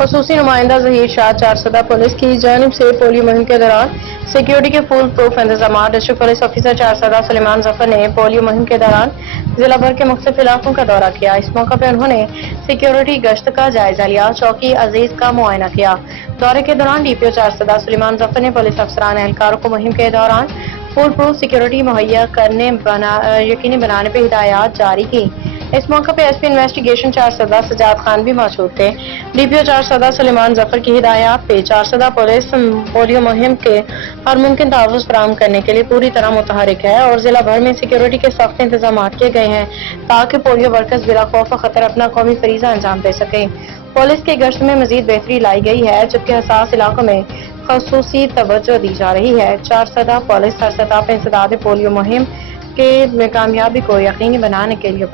خصوصی نمائندہ ظہیر شاہ چارسدہ پولیس کی جانب سے پولیو مہم کے دوران سیکیورٹی کے فول پروف انتظامات۔ ڈسٹرکٹ پولیس آفیسر چارسدہ سلیمان ظفر نے پولیو مہم کے دوران ضلع بھر کے مختلف علاقوں کا دورہ کیا۔ اس موقع پر انہوں نے سیکیورٹی گشت کا جائزہ لیا، چوکی عزیز کا معائنہ کیا۔ دورے کے دوران ڈی پی او چارسدہ سلیمان ظفر نے پولیس افسران اہلکاروں کو مہم کے دوران فول پروف سیکیورٹی مہیا کرنے یقینی بنانے پر ہدایات جاری کی۔ اس موقع پہ S P investigation Charsadda Sajjad Khan بھی موجود تھے۔ ڈی پی او چارسدہ سلیمان ظفر کی ہدایات پہ چارسدہ پولیس پولیو مہم کے ہر ممکن تحفظ فراہم کرنے کے لیے پوری طرح متحرک ہے اور ضلع بھر میں سیکیورٹی کے سخت انتظامات کیے گئے ہیں تاکہ پولیو ورکرز بلا خوف و خطر اپنا قومی فریضہ انجام دے سکیں۔ پولیس کی گشت میں مزید بہتری لائی گئی ہے جبکہ حساس علاقوں میں خصوصی توجہ دی جا رہی ہے۔ چارسدہ پولیس ہر سطح پر انسداد پولیو مہم کے کامیابی کو یقینی بنانے کے لیے